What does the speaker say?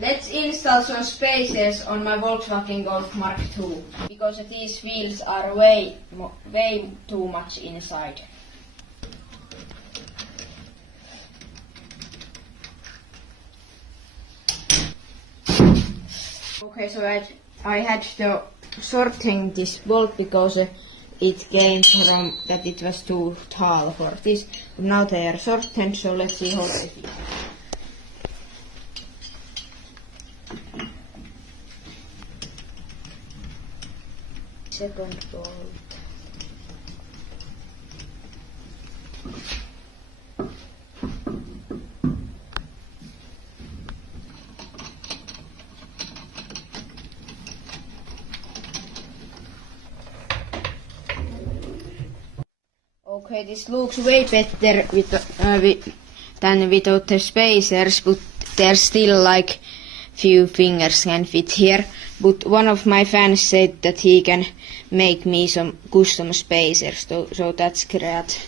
Let's install some spacers on my Volkswagen Golf Mark II, because these wheels are way too much inside. Okay, so I had to shorten this bolt because it came from that it was too tall for this. But now they are shortened, so let's see how they fit. Second bolt. Okay, this looks way better than without the spacers, but there's still like few fingers can fit here. But one of my fans said that he can make me some custom spacers, so that's great.